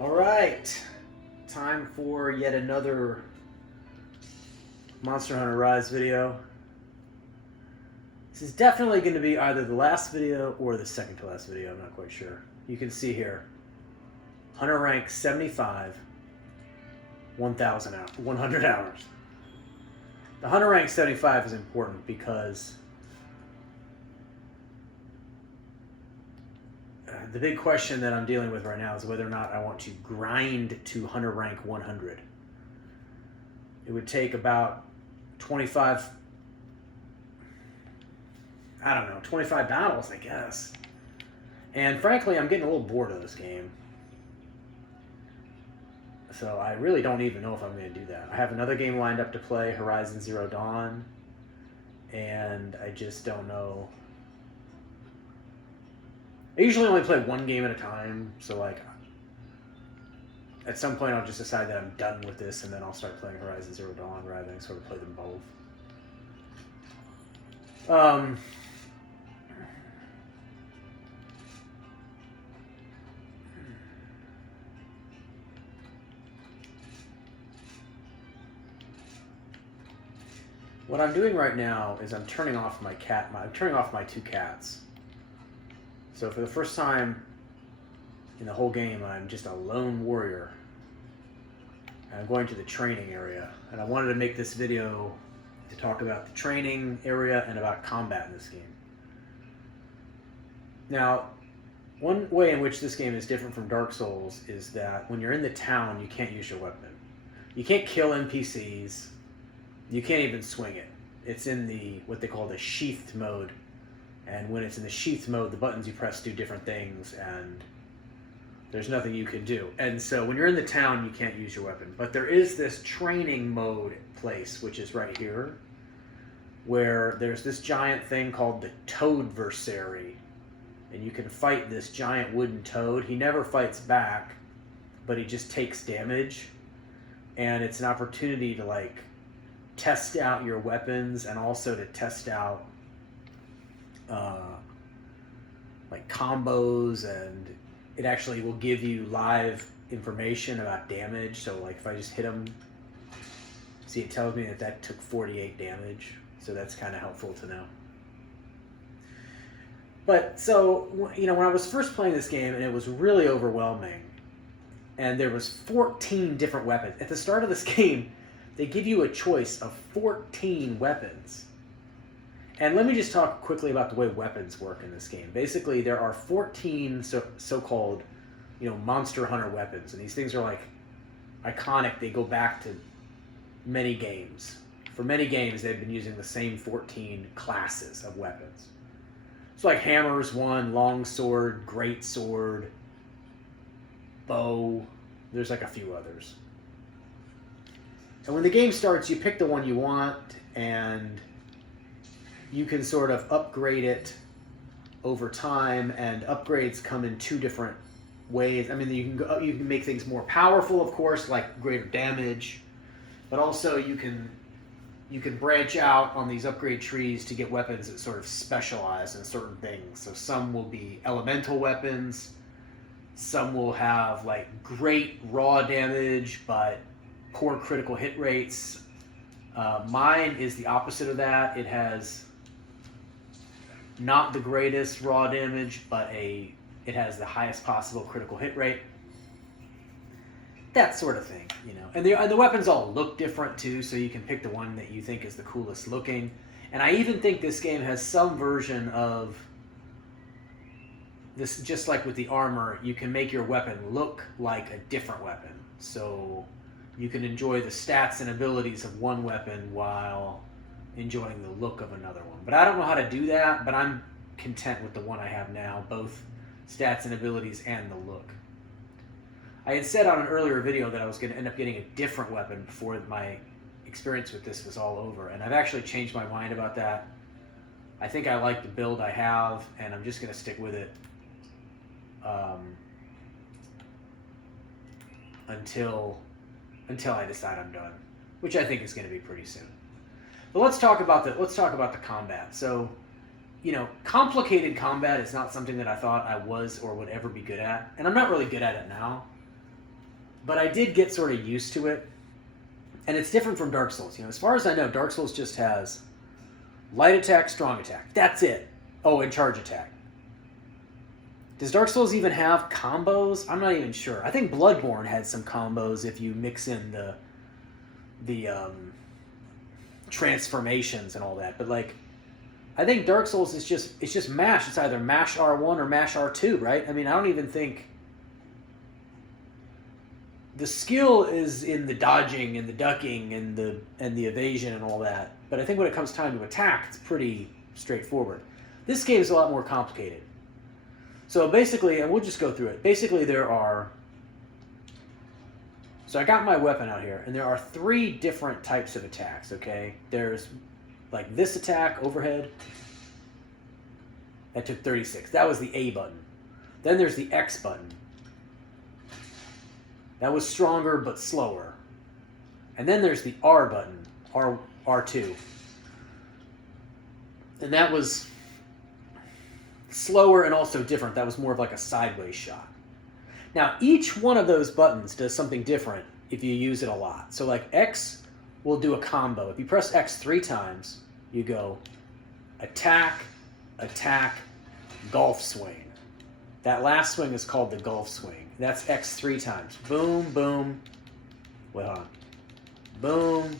All right, time for yet another Monster Hunter Rise video. This is definitely going to be either the last video or the second to last video, I'm not quite sure. You can see here, Hunter rank 75, 100 hours. The Hunter rank 75 is important because the big question that I'm dealing with right now is whether or not I want to grind to Hunter rank 100. It would take about 25 battles, I guess. And frankly, I'm getting a little bored of this game. So I really don't even know if I'm going to do that. I have another game lined up to play, Horizon Zero Dawn, and I just don't know. I usually only play one game at a time, so like at some point I'll just decide that I'm done with this and then I'll start playing Horizon Zero Dawn rather than sort of play them both. What I'm doing right now is I'm turning off my two cats. So for the first time in the whole game, I'm just a lone warrior. And I'm going to the training area. And I wanted to make this video to talk about the training area and about combat in this game. Now, one way in which this game is different from Dark Souls is that when you're in the town, you can't use your weapon. You can't kill NPCs. You can't even swing it. It's in the what they call the sheathed mode. And when it's in the sheath mode, the buttons you press do different things, and there's nothing you can do. And so when you're in the town, you can't use your weapon. But there is this training mode place, which is right here, where there's this giant thing called the Toadversary. And you can fight this giant wooden toad. He never fights back, but he just takes damage. And it's an opportunity to like test out your weapons and also to test out like combos, and it actually will give you live information about damage. So like if I just hit him, see, it tells me that took 48 damage, so that's kind of helpful to know. But so, you know, when I was first playing this game, and it was really overwhelming, and there was 14 different weapons at the start of this game. They give you a choice of 14 weapons. And let me just talk quickly about the way weapons work in this game. Basically, there are 14 so-called, you know, Monster Hunter weapons, and these things are like iconic. They go back to many games. For many games, they've been using the same 14 classes of weapons. So like hammer's one, long sword, great sword, bow. There's like a few others. And when the game starts, you pick the one you want, and you can sort of upgrade it over time, and upgrades come in two different ways. I mean, you can make things more powerful, of course, like greater damage, but also you can branch out on these upgrade trees to get weapons that sort of specialize in certain things. So some will be elemental weapons, some will have like great raw damage, but poor critical hit rates. Mine is the opposite of that. It has not the greatest raw damage, but it has the highest possible critical hit rate. That sort of thing, you know. And the weapons all look different too, so you can pick the one that you think is the coolest looking. And I even think this game has some version of this, just like with the armor, you can make your weapon look like a different weapon. So you can enjoy the stats and abilities of one weapon while enjoying the look of another one. But I don't know how to do that, but I'm content with the one I have now, both stats and abilities and the look. I had said on an earlier video that I was going to end up getting a different weapon before my experience with this was all over, and I've actually changed my mind about that. I think I like the build I have, and I'm just going to stick with it until I decide I'm done, which I think is going to be pretty soon. But let's talk about the combat. So, you know, complicated combat is not something that I thought I was or would ever be good at, and I'm not really good at it now. But I did get sort of used to it. And it's different from Dark Souls. As far as I know, Dark Souls just has light attack, strong attack. That's it. Oh, and charge attack. Does Dark Souls even have combos? I'm not even sure. I think Bloodborne had some combos if you mix in the transformations and all that. But like, I think Dark Souls is just mash. It's either mash R1 or mash R2, right? I mean, I don't even think the skill is in the dodging and the ducking and the evasion and all that. But I think when it comes time to attack, it's pretty straightforward. This game is a lot more complicated. So basically, and we'll just go through it. Basically, so I got my weapon out here, and there are 3 different types of attacks, okay? There's like this attack, overhead. That took 36. That was the A button. Then there's the X button. That was stronger but slower. And then there's the R button, R2. And that was slower and also different. That was more of like a sideways shot. Now, each one of those buttons does something different if you use it a lot. So like X will do a combo. If you press X 3 times, you go attack, attack, golf swing. That last swing is called the golf swing. That's X 3 times. Boom, boom. Wait, hold on. Boom,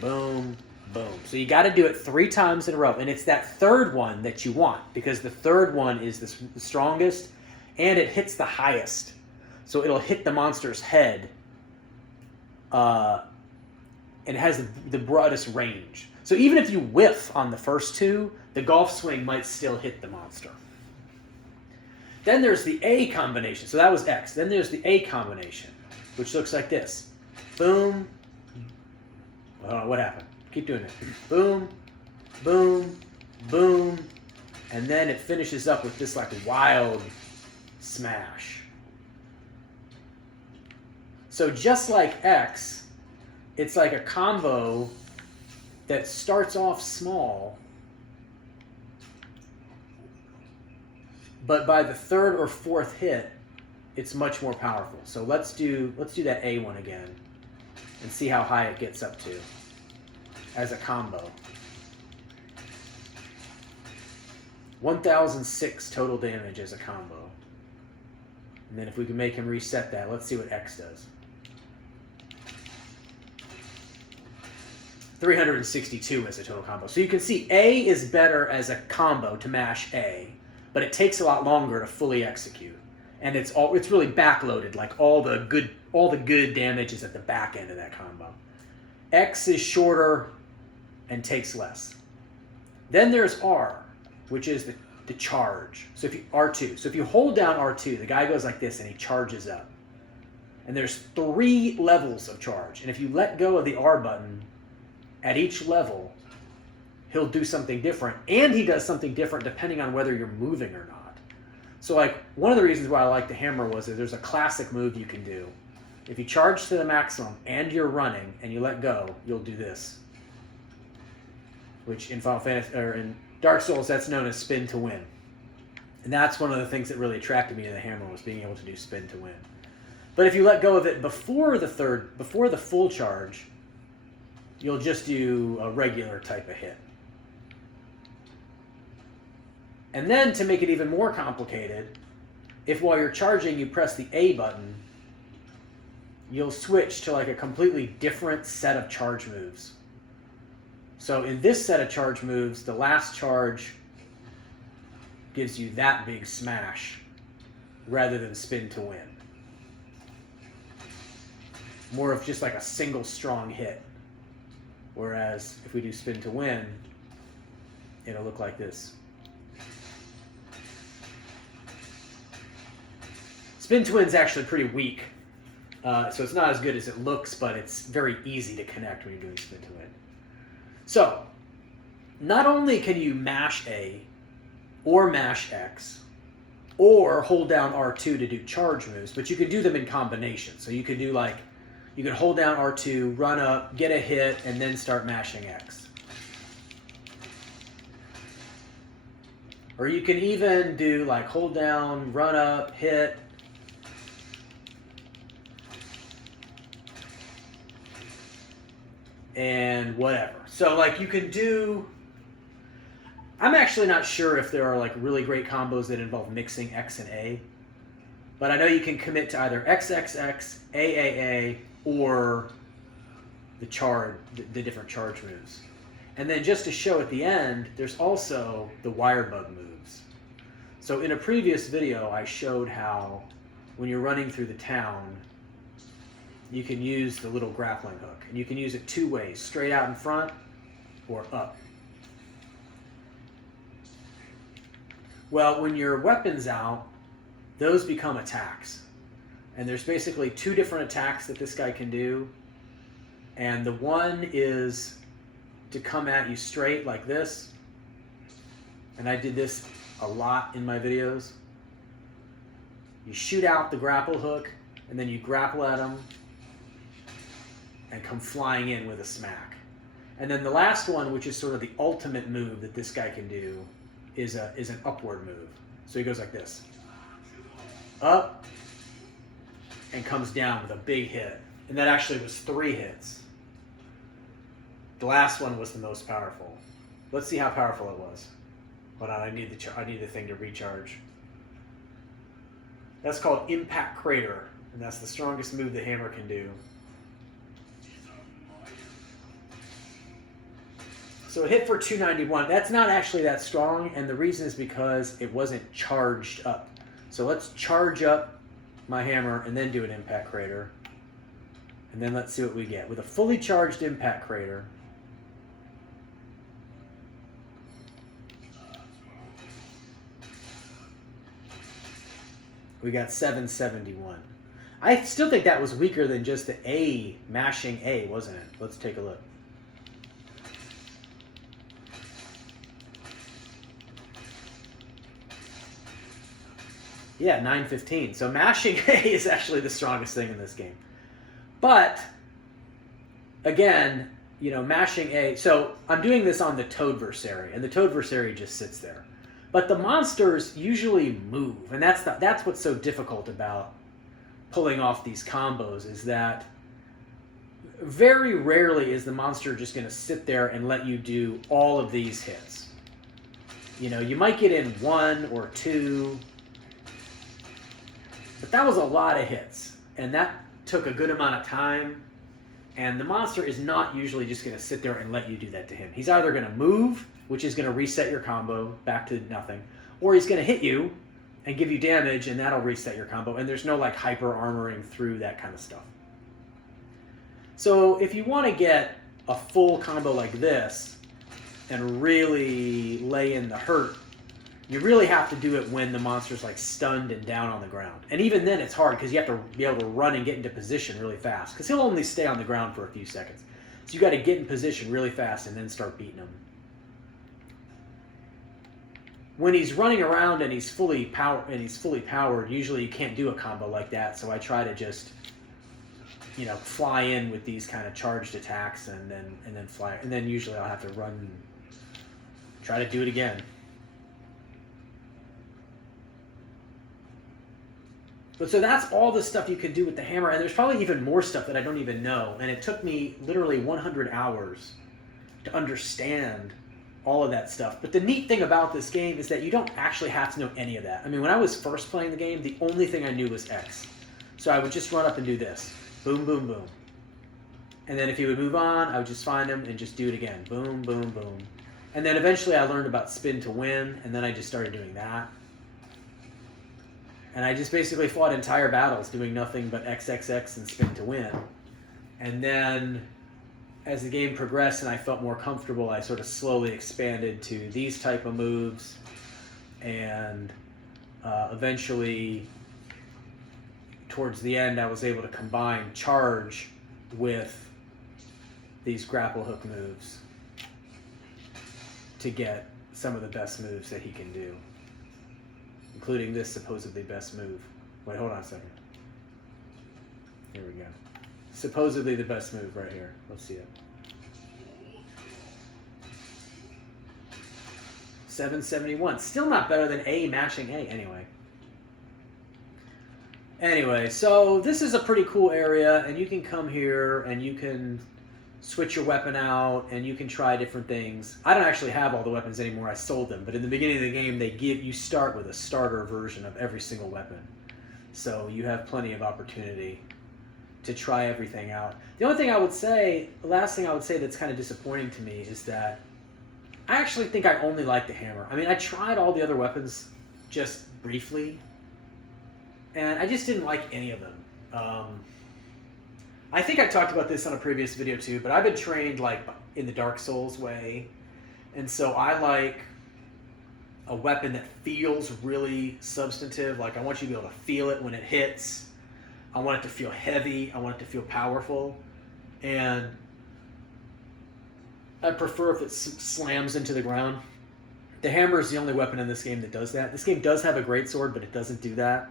boom, boom. So you got to do it 3 times in a row. And it's that third one that you want, because the third one is the strongest and it hits the highest. So it'll hit the monster's head and it has the broadest range. So even if you whiff on the first 2, the golf swing might still hit the monster. Then there's the A combination. So that was X. Then there's the A combination, which looks like this. Boom. What happened? Keep doing it. Boom, boom, boom. And then it finishes up with this like wild smash. So just like X, it's like a combo that starts off small, but by the 3rd or 4th hit, it's much more powerful. So let's do that A one again and see how high it gets up to as a combo. 1006 total damage as a combo. And then if we can make him reset that, let's see what X does. 362 as a total combo. So you can see A is better as a combo to mash A, but it takes a lot longer to fully execute. And it's really backloaded, like all the good damage is at the back end of that combo. X is shorter and takes less. Then there's R, which is the charge. So if you R2. So if you hold down R2, the guy goes like this and he charges up. And there's 3 levels of charge. And if you let go of the R button at each level, he'll do something different. And he does something different depending on whether you're moving or not. So like one of the reasons why I like the hammer was that there's a classic move you can do. If you charge to the maximum and you're running and you let go, you'll do this. Which in Final Fantasy or in Dark Souls, that's known as spin to win. And that's one of the things that really attracted me to the hammer, was being able to do spin to win. But if you let go of it before the full charge, you'll just do a regular type of hit. And then to make it even more complicated, if while you're charging you press the A button, you'll switch to like a completely different set of charge moves. So in this set of charge moves, the last charge gives you that big smash rather than spin to win. More of just like a single strong hit. Whereas if we do spin to win, it'll look like this. Spin to win's actually pretty weak. So it's not as good as it looks, but it's very easy to connect when you're doing spin to win. So, not only can you mash A, or mash X, or hold down R2 to do charge moves, but you can do them in combination. So you could do like, you could hold down R2, run up, get a hit, and then start mashing X. Or you can even do like hold down, run up, hit, and whatever. So like you can do, I'm actually not sure if there are like really great combos that involve mixing X and A, but I know you can commit to either XXX, AAA, or the different charge moves. And then just to show at the end, there's also the wire bug moves. So in a previous video, I showed how when you're running through the town, you can use the little grappling hook. And you can use it two ways, straight out in front or up. Well, when your weapon's out, those become attacks. And there's basically two different attacks that this guy can do. And the one is to come at you straight like this. And I did this a lot in my videos. You shoot out the grapple hook, and then you grapple at him and come flying in with a smack. And then the last one, which is sort of the ultimate move that this guy can do, is an upward move. So he goes like this. Up, and comes down with a big hit. And that actually was 3 hits. The last one was the most powerful. Let's see how powerful it was. Hold on, I need the thing to recharge. That's called Impact Crater, and that's the strongest move the hammer can do. So it hit for 291. That's not actually that strong, and the reason is because it wasn't charged up. So let's charge up my hammer and then do an Impact Crater. And then let's see what we get. With a fully charged Impact Crater, we got 771. I still think that was weaker than just the A, mashing A, wasn't it? Let's take a look. Yeah, 915. So mashing A is actually the strongest thing in this game. But, again, you know, mashing A... So I'm doing this on the Toadversary, and the Toadversary just sits there. But the monsters usually move, and that's what's so difficult about pulling off these combos, is that very rarely is the monster just going to sit there and let you do all of these hits. You know, you might get in 1 or 2, but that was a lot of hits, and that took a good amount of time, and the monster is not usually just going to sit there and let you do that to him. He's either going to move, which is going to reset your combo back to nothing, or he's going to hit you and give you damage, and that'll reset your combo, and there's no like hyper armoring through that kind of stuff. So if you want to get a full combo like this and really lay in the hurt, you really have to do it when the monster's like stunned and down on the ground. And even then it's hard because you have to be able to run and get into position really fast, because he'll only stay on the ground for a few seconds. So you got to get in position really fast and then start beating him. When he's running around and he's fully powered, usually you can't do a combo like that, so I try to just, you know, fly in with these kind of charged attacks and then fly, and then usually I'll have to run and try to do it again. But so that's all the stuff you can do with the hammer, and there's probably even more stuff that I don't even know, and it took me literally 100 hours to understand all of that stuff. But the neat thing about this game is that you don't actually have to know any of that. I mean, when I was first playing the game, the only thing I knew was X. So I would just run up and do this. Boom, boom, boom. And then if he would move on, I would just find him and just do it again. Boom, boom, boom. And then eventually I learned about spin to win, and then I just started doing that. And I just basically fought entire battles doing nothing but XXX and spin to win. And then as the game progressed and I felt more comfortable, I sort of slowly expanded to these type of moves, and eventually towards the end I was able to combine charge with these grapple hook moves to get some of the best moves that he can do, including this supposedly best move. Wait, hold on a second. Here we go. Supposedly the best move right here. Let's see it. 771. Still not better than A mashing A anyway. Anyway, so this is a pretty cool area, and you can come here and you can switch your weapon out, and you can try different things. I don't actually have all the weapons anymore. I sold them, but in the beginning of the game, you start with a starter version of every single weapon, so you have plenty of opportunity to try everything out. The only thing I would say, the last thing I would say that's kind of disappointing to me is that I actually think I only like the hammer. I mean, I tried all the other weapons just briefly, and I just didn't like any of them. I think I talked about this on a previous video too, but I've been trained like in the Dark Souls way, and so I like a weapon that feels really substantive. Like I want you to be able to feel it when it hits. I want it to feel heavy. I want it to feel powerful, and I prefer if it slams into the ground. The hammer is the only weapon in this game that does that. This game does have a greatsword, but it doesn't do that.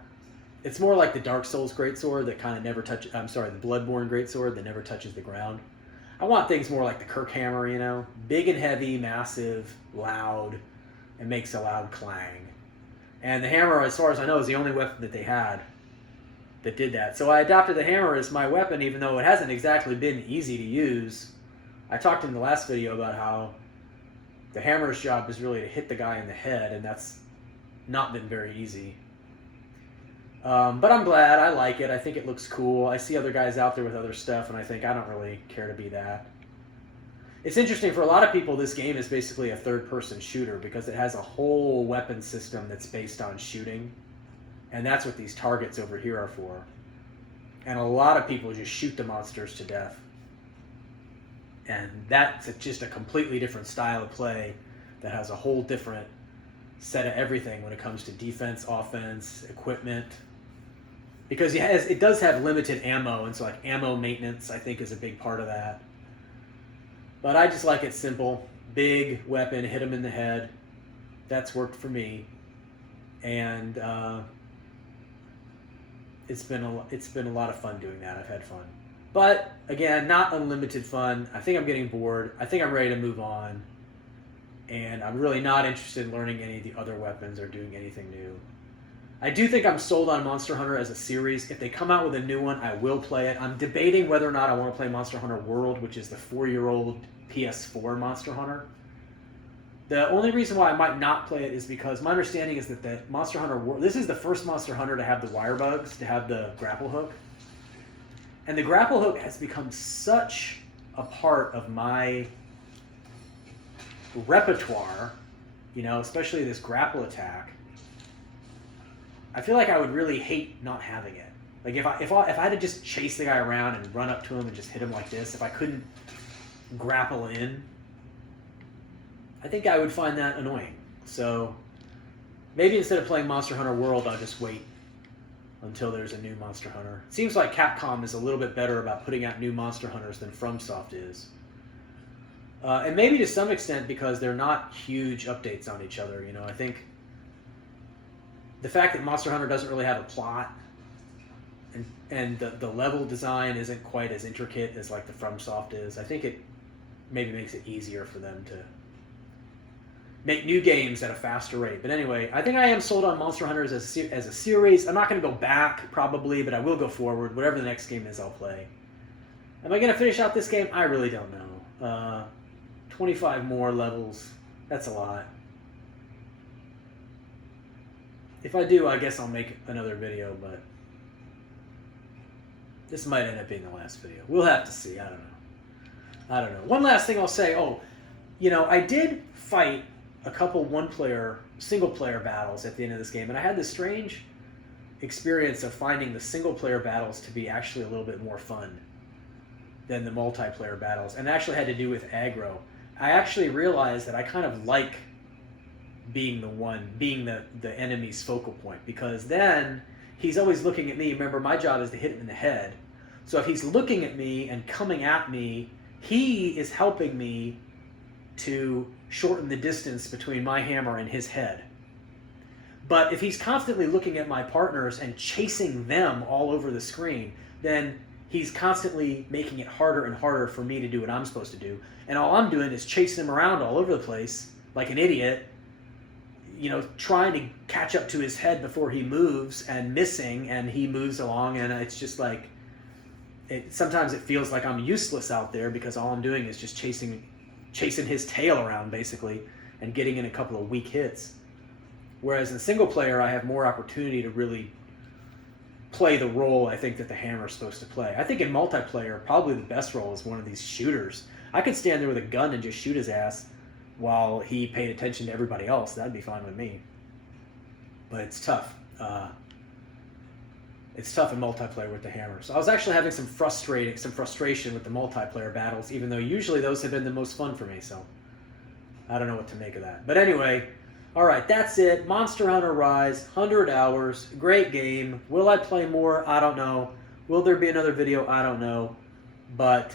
It's more like the Dark Souls greatsword that kind of never touches... I'm sorry, the Bloodborne greatsword that never touches the ground. I want things more like the Kirk hammer, you know? Big and heavy, massive, loud, and makes a loud clang. And the hammer, as far as I know, is the only weapon that they had that did that. So I adopted the hammer as my weapon, even though it hasn't exactly been easy to use. I talked in the last video about how the hammer's job is really to hit the guy in the head, and that's not been very easy. But I'm glad. I like it. I think it looks cool. I see other guys out there with other stuff, and I think I don't really care to be that. It's interesting, for a lot of people, this game is basically a third-person shooter because it has a whole weapon system that's based on shooting, and that's what these targets over here are for. And a lot of people just shoot the monsters to death. And that's just a completely different style of play that has a whole different set of everything when it comes to defense, offense, equipment. Because it does have limited ammo, and so like ammo maintenance, I think, is a big part of that. But I just like it simple. Big weapon, hit him in the head. That's worked for me. And it's been a lot of fun doing that. I've had fun. But, again, not unlimited fun. I think I'm getting bored. I think I'm ready to move on. And I'm really not interested in learning any of the other weapons or doing anything new. I do think I'm sold on Monster Hunter as a series. If they come out with a new one, I will play it. I'm debating whether or not I want to play Monster Hunter World, which is the 4-year-old PS4 Monster Hunter. The only reason why I might not play it is because my understanding is that the Monster Hunter World... This is the first Monster Hunter to have the wire bugs, to have the grapple hook. And the grapple hook has become such a part of my repertoire, you know, especially this grapple attack. I feel like I would really hate not having it. Like if I had to just chase the guy around and run up to him and just hit him like this, if I couldn't grapple in, I think I would find that annoying. So maybe instead of playing Monster Hunter World, I'll just wait until there's a new Monster Hunter. It seems like Capcom is a little bit better about putting out new Monster Hunters than FromSoft is. And maybe to some extent because they're not huge updates on each other. You know, I think the fact that Monster Hunter doesn't really have a plot and the level design isn't quite as intricate as like the FromSoft is, I think it maybe makes it easier for them to make new games at a faster rate. But anyway, I think I am sold on Monster Hunters as a series. I'm not going to go back, probably, but I will go forward. Whatever the next game is, I'll play. Am I going to finish out this game? I really don't know. 25 more levels. That's a lot. If I do, I guess I'll make another video, but this might end up being the last video. We'll have to see. I don't know. One last thing I'll say. Oh, you know, I did fight a couple single-player battles at the end of this game, and I had this strange experience of finding the single-player battles to be actually a little bit more fun than the multiplayer battles, and it actually had to do with aggro. I actually realized that I kind of like being the enemy's focal point, because then he's always looking at me. Remember, my job is to hit him in the head. So if he's looking at me and coming at me, he is helping me to shorten the distance between my hammer and his head. But if he's constantly looking at my partners and chasing them all over the screen, then he's constantly making it harder and harder for me to do what I'm supposed to do. And all I'm doing is chasing him around all over the place like an idiot, you know, trying to catch up to his head before he moves and missing, and he moves along, and it's just like, sometimes it feels like I'm useless out there because all I'm doing is just chasing his tail around basically and getting in a couple of weak hits. Whereas in single player, I have more opportunity to really play the role I think that the hammer is supposed to play. I think in multiplayer, probably the best role is one of these shooters. I could stand there with a gun and just shoot his ass while he paid attention to everybody else. That'd be fine with me. But it's tough. It's tough in multiplayer with the hammer. So I was actually having some frustration with the multiplayer battles, even though usually those have been the most fun for me. So I don't know what to make of that. But anyway, all right, that's it. Monster Hunter Rise, 100 hours, great game. Will I play more? I don't know. Will there be another video? I don't know. But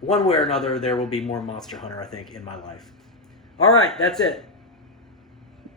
one way or another, there will be more Monster Hunter, I think, in my life. All right, that's it.